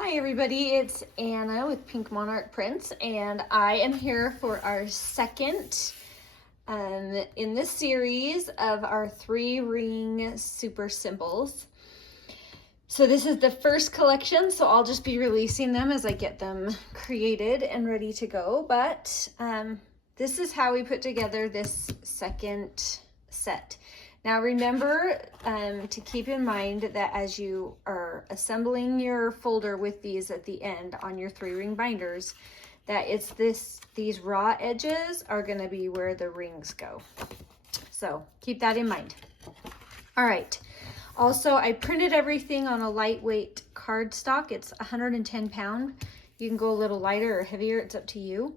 Hi everybody, it's Anna with Pink Monarch Prints, and I am here for our second in this series of our 3-ring super symbols. So this is the first collection, so I'll just be releasing them as I get them created and ready to go. But this is how we put together this second set. Now remember to keep in mind that as you are assembling your folder with these at the end on your 3-ring binders, that it's these raw edges are going to be where the rings go. So keep that in mind. All right. Also, I printed everything on a lightweight cardstock. It's 110 pound. You can go a little lighter or heavier. It's up to you.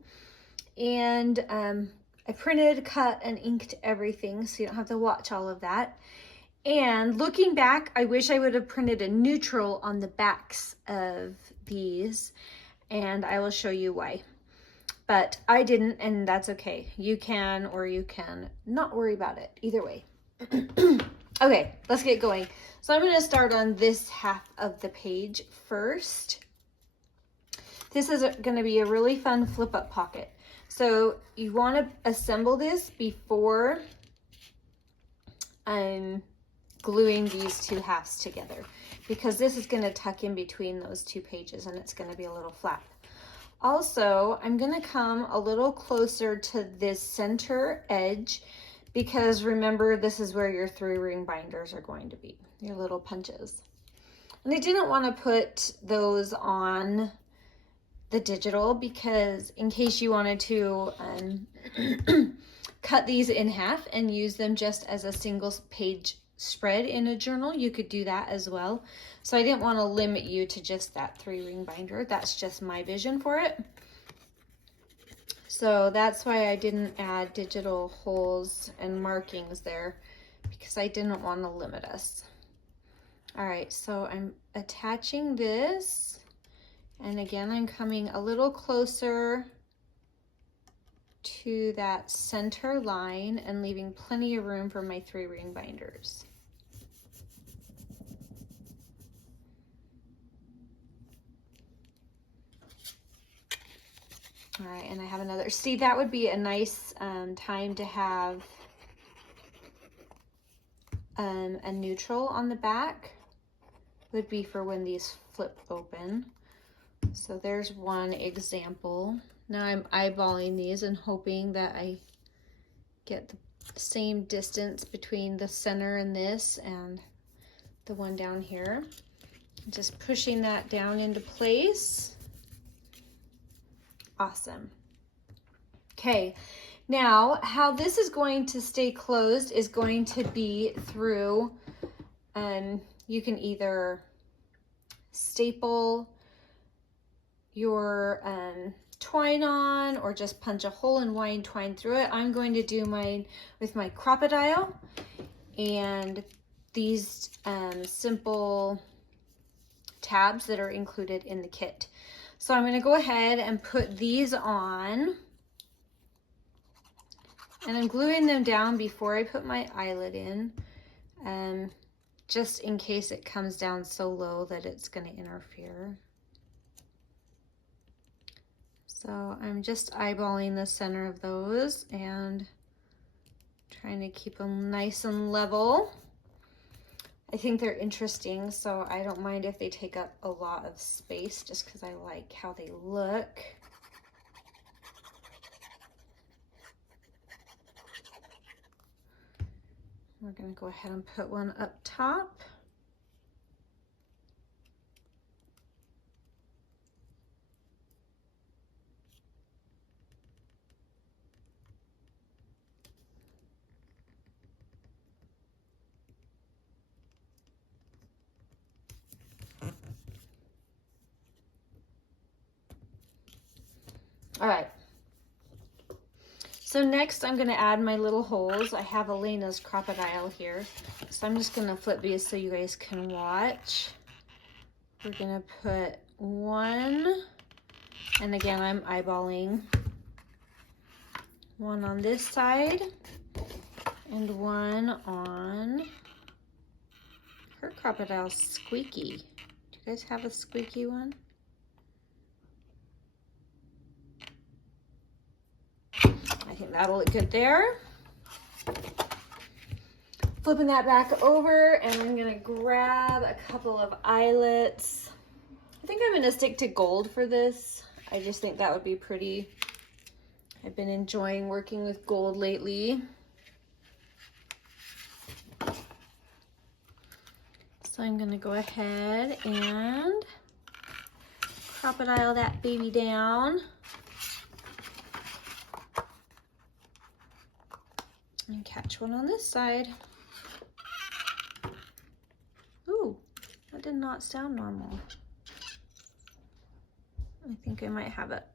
And I printed, cut, and inked everything, so you don't have to watch all of that. And looking back, I wish I would have printed a neutral on the backs of these, and I will show you why. But I didn't, and that's okay. You can, or you can not worry about it. Either way. Okay, let's get going. So I'm going to start on this half of the page first. This is going to be a really fun flip-up pocket. So you want to assemble this before I'm gluing these two halves together, because this is going to tuck in between those two pages and it's going to be a little flap. Also, I'm going to come a little closer to this center edge, because remember, this is where your 3-ring binders are going to be, your little punches. And I didn't want to put those on the digital, because in case you wanted to cut these in half and use them just as a single page spread in a journal, you could do that as well. So I didn't want to limit you to just that 3-ring binder. That's just my vision for it. So that's why I didn't add digital holes and markings there, because I didn't want to limit us. All right, so I'm attaching this. And again, I'm coming a little closer to that center line and leaving plenty of room for my 3-ring binders. All right, and I have another. See, that would be a nice time to have a neutral on the back. Would be for when these flip open. So there's one example. Now I'm eyeballing these and hoping that I get the same distance between the center and this and the one down here. Just pushing that down into place. Awesome. Okay, now how this is going to stay closed is going to be through, you can either staple your twine on, or just punch a hole and wind twine through it. I'm going to do mine with my Crop-o-Dile and these simple tabs that are included in the kit. So I'm going to go ahead and put these on, and I'm gluing them down before I put my eyelet in, just in case it comes down so low that it's going to interfere. So I'm just eyeballing the center of those and trying to keep them nice and level. I think they're interesting, so I don't mind if they take up a lot of space, just because I like how they look. We're going to go ahead and put one up top. All right, so next I'm going to add my little holes. I have Elena's Crop-o-Dile here, so I'm just going to flip these so you guys can watch. We're going to put one, and again I'm eyeballing, one on this side and one on her Crop-o-Dile Squeaky. Do you guys have a squeaky one? think that'll look good there. Flipping that back over, and I'm gonna grab a couple of eyelets. I think I'm gonna stick to gold for this. I just think that would be pretty. I've been enjoying working with gold lately. So I'm gonna go ahead and Crop-o-Dile that baby down. And catch one on this side. Ooh, that did not sound normal. I think I might have it.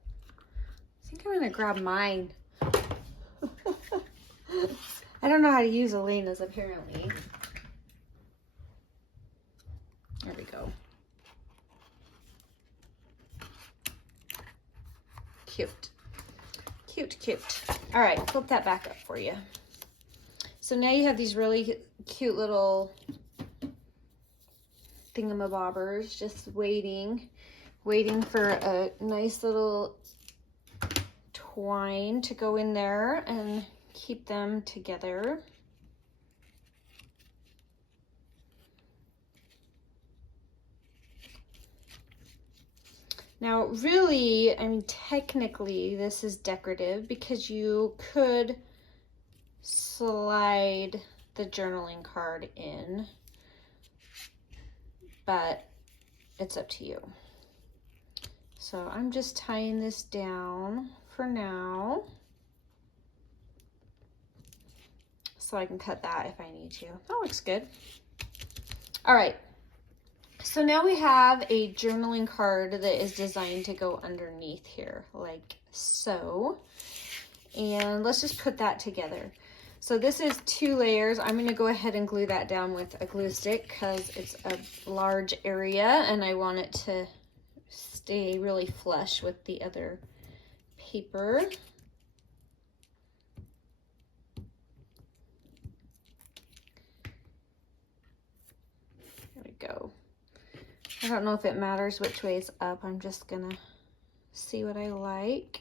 I think I'm gonna grab mine. I don't know how to use Elena's apparently. There we go. Cute. Cute, cute. All right, flip that back up for you. So now you have these really cute little thingamabobbers just waiting for a nice little twine to go in there and keep them together. Now, really, I mean, technically, this is decorative because you could slide the journaling card in, but it's up to you. So I'm just tying this down for now so I can cut that if I need to. That looks good. All right. So now we have a journaling card that is designed to go underneath here, like so. And let's just put that together. So this is 2 layers. I'm going to go ahead and glue that down with a glue stick because it's a large area and I want it to stay really flush with the other paper. There we go. I don't know if it matters which way it's up. I'm just gonna see what I like.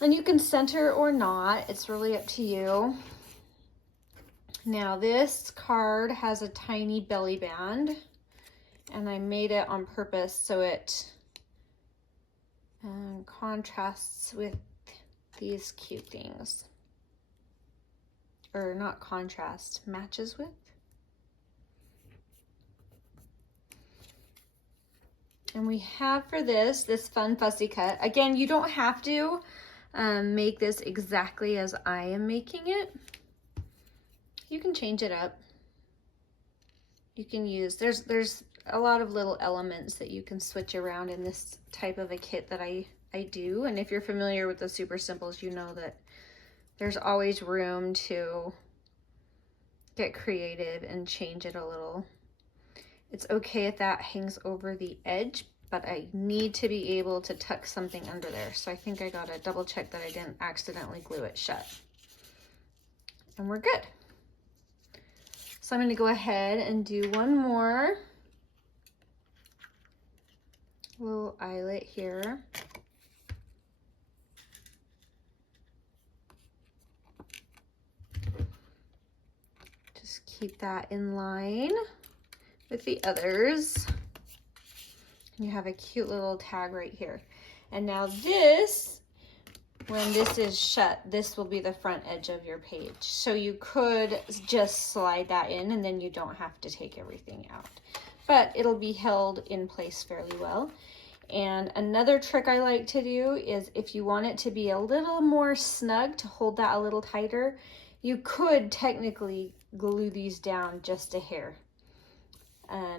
And you can center or not. It's really up to you. Now this card has a tiny belly band and I made it on purpose so it contrasts with these cute things. Or not contrast, matches with. And we have for this fun fussy cut. Again, you don't have to make this exactly as I am making it. You can change it up. You can use, there's a lot of little elements that you can switch around in this type of a kit that I do. And if you're familiar with the Super Simples, you know that there's always room to get creative and change it a little. It's okay if that hangs over the edge, but I need to be able to tuck something under there. So I think I gotta double check that I didn't accidentally glue it shut. And we're good. So I'm gonna go ahead and do one more little eyelet here. Just keep that in line with the others. You have a cute little tag right here. And now this, when this is shut, this will be the front edge of your page. So you could just slide that in and then you don't have to take everything out. But it'll be held in place fairly well. And another trick I like to do is if you want it to be a little more snug, to hold that a little tighter, you could technically glue these down just a hair.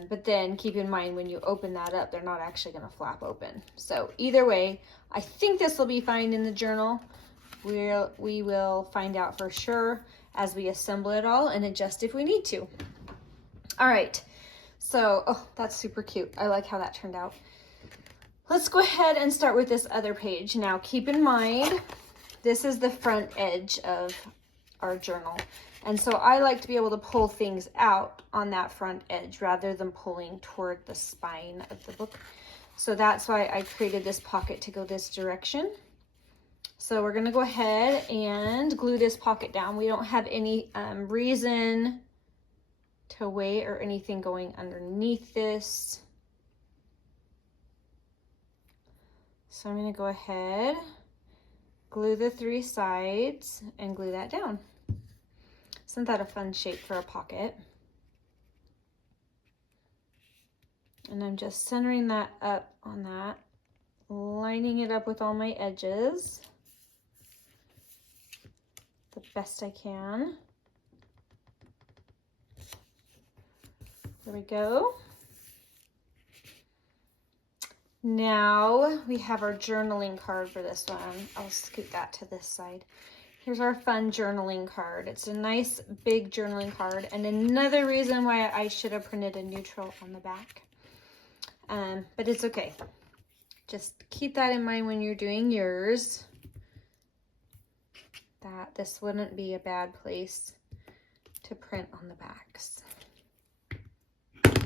But then keep in mind when you open that up, they're not actually going to flap open. So either way, I think this will be fine in the journal. We will find out for sure as we assemble it all and adjust if we need to. All right, so, oh, that's super cute. I like how that turned out. Let's go ahead and start with this other page. Now keep in mind, this is the front edge of our journal. And so I like to be able to pull things out on that front edge rather than pulling toward the spine of the book. So that's why I created this pocket to go this direction. So we're gonna go ahead and glue this pocket down. We don't have any reason to wait or anything going underneath this. So I'm gonna go ahead, glue the 3 sides and glue that down. Isn't that a fun shape for a pocket? And I'm just centering that up on that, lining it up with all my edges the best I can. There we go. Now we have our journaling card for this one. I'll scoot that to this side. Here's our fun journaling card. It's a nice big journaling card, and another reason why I should have printed a neutral on the back. But it's okay. Just keep that in mind when you're doing yours, that this wouldn't be a bad place to print on the backs.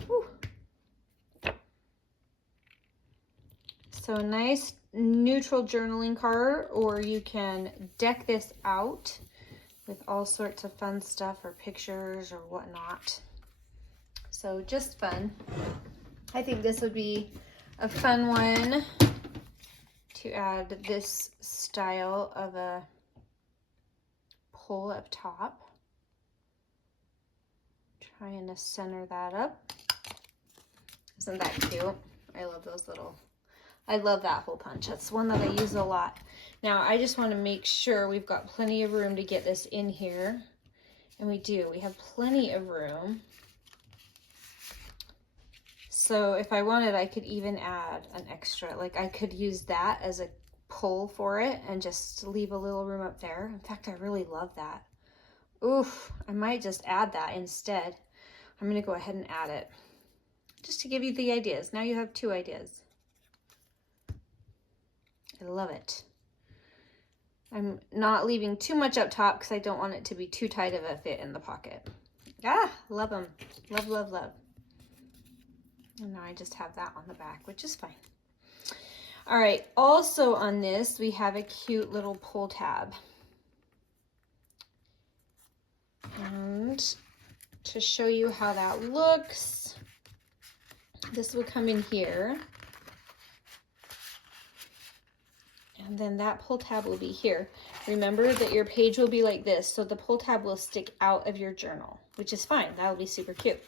Whew. So a nice neutral journaling card, or you can deck this out with all sorts of fun stuff or pictures or whatnot. So just fun. I think this would be a fun one to add this style of a pull up top. Trying to center that up. Isn't that cute? I love those little, I love that hole punch. That's one that I use a lot. Now I just want to make sure we've got plenty of room to get this in here. And we do, we have plenty of room. So if I wanted, I could even add an extra, like I could use that as a pull for it and just leave a little room up there. In fact, I really love that. Oof, I might just add that instead. I'm gonna go ahead and add it just to give you the ideas. Now you have 2 ideas. I love it. I'm not leaving too much up top because I don't want it to be too tight of a fit in the pocket. Ah, love them. Love, love, love. And now I just have that on the back, which is fine. All right, also on this, we have a cute little pull tab. And to show you how that looks, this will come in here. And then that pull tab will be here. Remember that your page will be like this, so the pull tab will stick out of your journal, which is fine. That'll be super cute.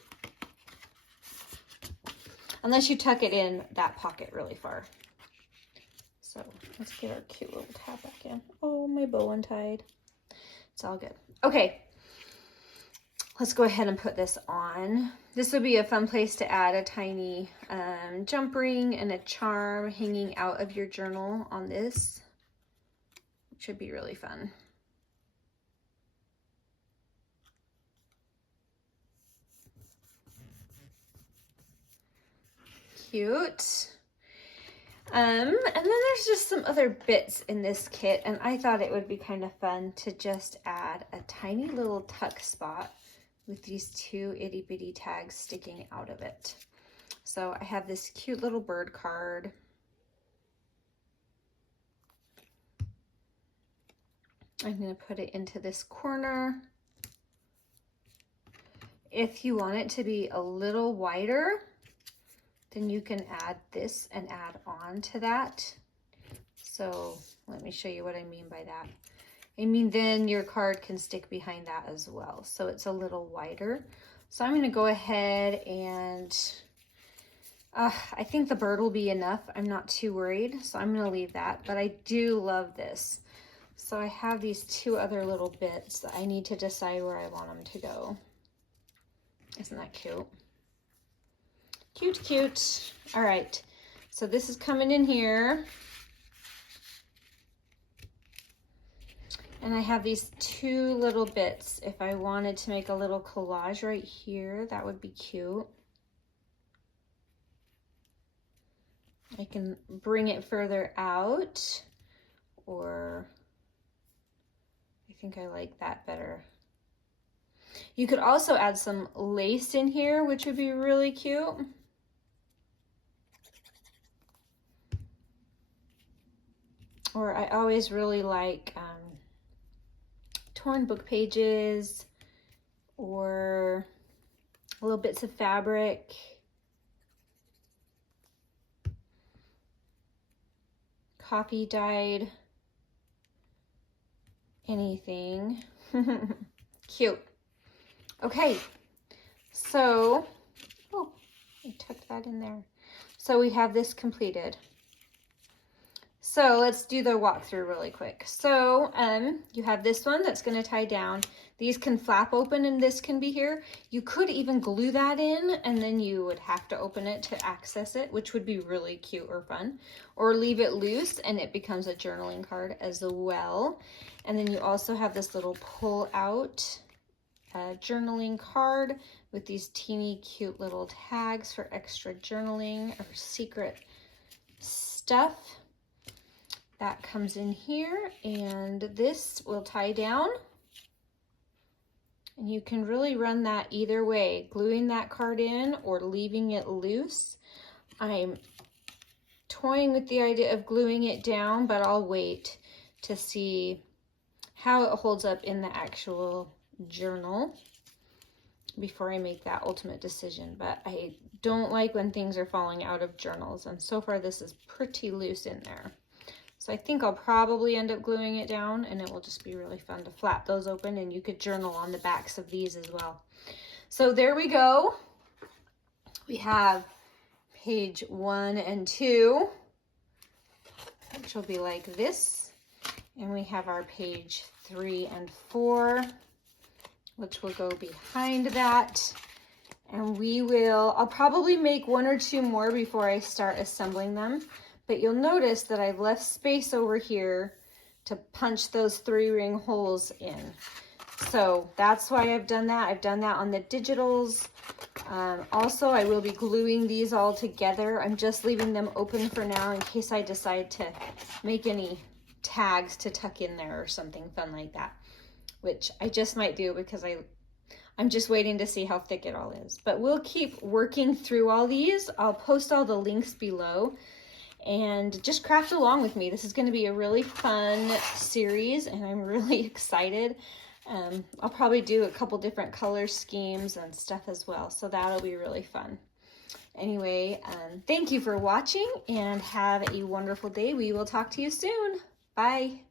Unless you tuck it in that pocket really far. So let's get our cute little tab back in. Oh, my bow untied. It's all good. Okay, let's go ahead and put this on. This would be a fun place to add a tiny jump ring and a charm hanging out of your journal on this, which would be really fun. Cute. And then there's just some other bits in this kit, and I thought it would be kind of fun to just add a tiny little tuck spot with these 2 itty bitty tags sticking out of it. So I have this cute little bird card. I'm going to put it into this corner. If you want it to be a little wider, then you can add this and add on to that. So let me show you what I mean by that. I mean, then your card can stick behind that as well. So it's a little wider. So I'm gonna go ahead and, I think the bird will be enough. I'm not too worried, so I'm gonna leave that, but I do love this. So I have these 2 other little bits that I need to decide where I want them to go. Isn't that cute? Cute, cute. All right, so this is coming in here. And I have these 2 little bits. If I wanted to make a little collage right here, that would be cute. I can bring it further out, or I think I like that better. You could also add some lace in here, which would be really cute. or I always really like torn book pages or little bits of fabric. Copy dyed, anything. Cute. Okay, so, oh, I tucked that in there. So we have this completed. So let's do the walkthrough really quick. So you have this one that's going to tie down. These can flap open and this can be here. You could even glue that in and then you would have to open it to access it, which would be really cute or fun. Or leave it loose and it becomes a journaling card as well. And then you also have this little pull out journaling card with these teeny cute little tags for extra journaling or secret stuff. That comes in here, and this will tie down. And you can really run that either way, gluing that card in or leaving it loose. I'm toying with the idea of gluing it down, but I'll wait to see how it holds up in the actual journal before I make that ultimate decision. But I don't like when things are falling out of journals, and so far this is pretty loose in there. So I think I'll probably end up gluing it down, and it will just be really fun to flap those open, and you could journal on the backs of these as well. So there we go. We have page 1 and 2, which will be like this. And we have our page 3 and 4, which will go behind that. And I'll probably make 1 or 2 more before I start assembling them. But you'll notice that I've left space over here to punch those 3-ring holes in. So that's why I've done that. I've done that on the digitals. Also, I will be gluing these all together. I'm just leaving them open for now in case I decide to make any tags to tuck in there or something fun like that, which I just might do because I'm just waiting to see how thick it all is. But we'll keep working through all these. I'll post all the links below. And just craft along with me. This is going to be a really fun series, and I'm really excited. I'll probably do a couple different color schemes and stuff as well, so that'll be really fun. Anyway, thank you for watching, and have a wonderful day. We will talk to you soon. Bye.